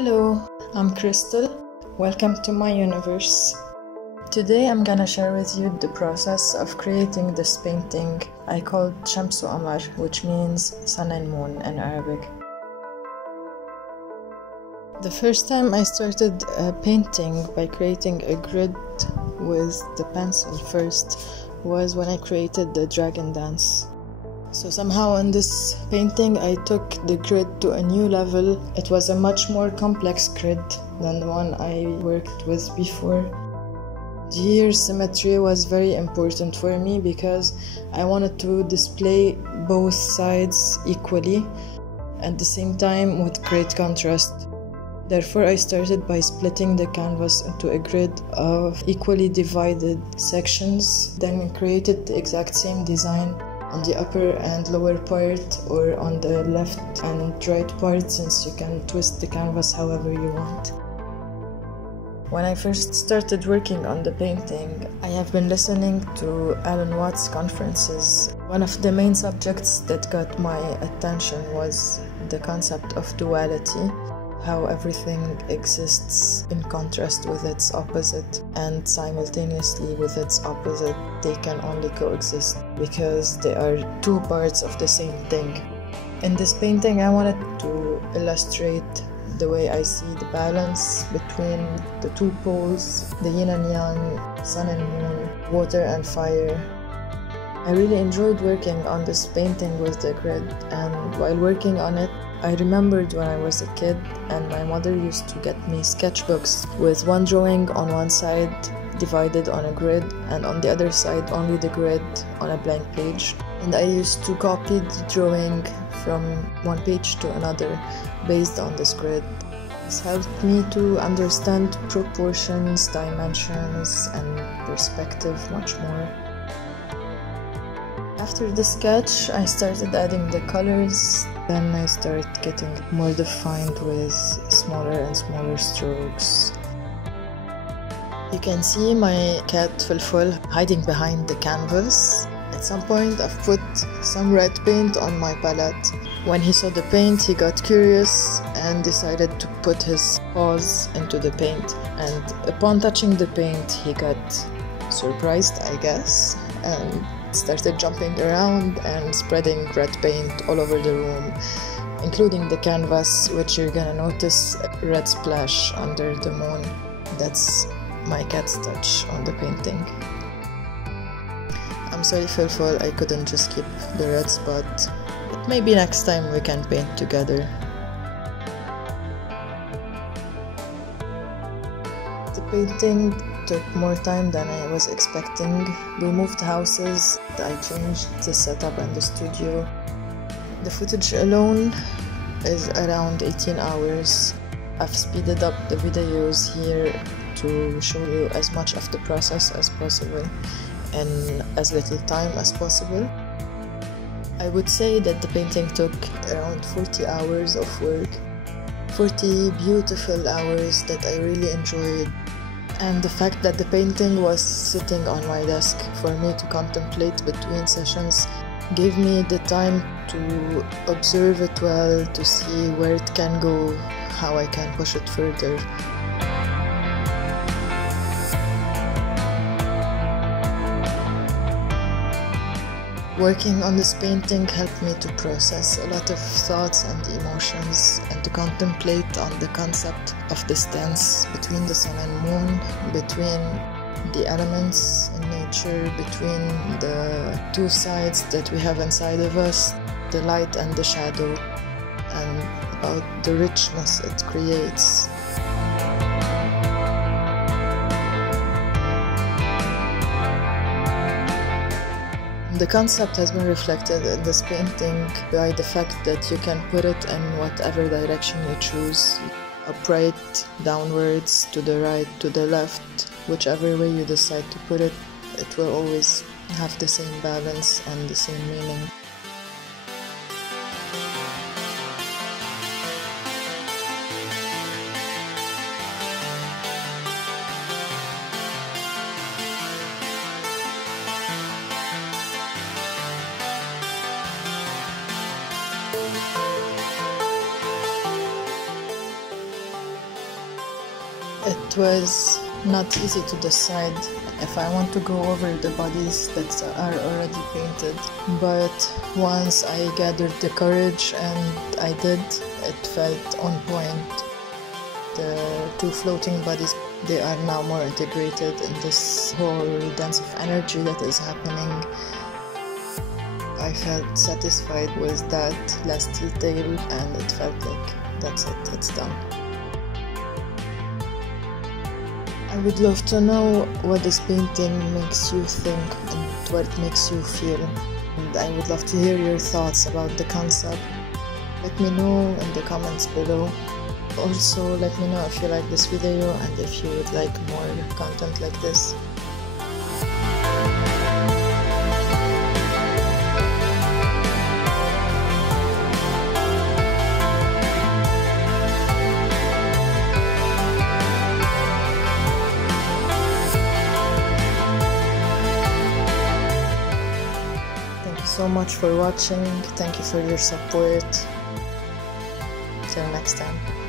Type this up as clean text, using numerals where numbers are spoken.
Hello, I'm Crystel. Welcome to my universe. Today I'm gonna share with you the process of creating this painting I called Shamsu Amar, which means sun and moon in Arabic. The first time I started painting by creating a grid with the pencil first was when I created the dragon dance. So somehow in this painting I took the grid to a new level. It was a much more complex grid than the one I worked with before. The year symmetry was very important for me because I wanted to display both sides equally at the same time with great contrast. Therefore, I started by splitting the canvas into a grid of equally divided sections, then created the exact same design on the upper and lower part, or on the left and right part, since you can twist the canvas however you want. When I first started working on the painting, I have been listening to Alan Watts' conferences. One of the main subjects that got my attention was the concept of duality, how everything exists in contrast with its opposite, and simultaneously with its opposite they can only coexist because they are two parts of the same thing. In this painting I wanted to illustrate the way I see the balance between the two poles, the yin and yang, sun and moon, water and fire. I really enjoyed working on this painting with the grid, and while working on it I remembered when I was a kid and my mother used to get me sketchbooks with one drawing on one side divided on a grid and on the other side only the grid on a blank page. And I used to copy the drawing from one page to another based on this grid. This helped me to understand proportions, dimensions, and perspective much more. After the sketch, I started adding the colors. Then I started getting more defined with smaller and smaller strokes. You can see my cat Fulful hiding behind the canvas. At some point I've put some red paint on my palette. When he saw the paint, he got curious and decided to put his paws into the paint. And upon touching the paint, he got surprised, I guess, and started jumping around and spreading red paint all over the room, including the canvas, which you're gonna notice a red splash under the moon. That's my cat's touch on the painting. I'm sorry, Fulful, I couldn't just keep the red spot, but maybe next time we can paint together. The painting took more time than I was expecting. We moved houses, I changed the setup and the studio. The footage alone is around 18 hours. I've speeded up the videos here to show you as much of the process as possible in as little time as possible. I would say that the painting took around 40 hours of work. 40 beautiful hours that I really enjoyed. And the fact that the painting was sitting on my desk for me to contemplate between sessions gave me the time to observe it well, to see where it can go, how I can push it further. Working on this painting helped me to process a lot of thoughts and emotions and to contemplate on the concept of this dance between the sun and moon, between the elements in nature, between the two sides that we have inside of us, the light and the shadow, and about the richness it creates. The concept has been reflected in this painting by the fact that you can put it in whatever direction you choose, upright, downwards, to the right, to the left, whichever way you decide to put it, it will always have the same balance and the same meaning. It was not easy to decide if I want to go over the bodies that are already painted, but once I gathered the courage and I did, it felt on point. The two floating bodies, they are now more integrated in this whole dance of energy that is happening. I felt satisfied with that last detail and it felt like that's it, it's done. I would love to know what this painting makes you think and what it makes you feel. And I would love to hear your thoughts about the concept. Let me know in the comments below. Also, let me know if you like this video and if you would like more content like this. Thank you so much for watching. Thank you for your support. Till next time.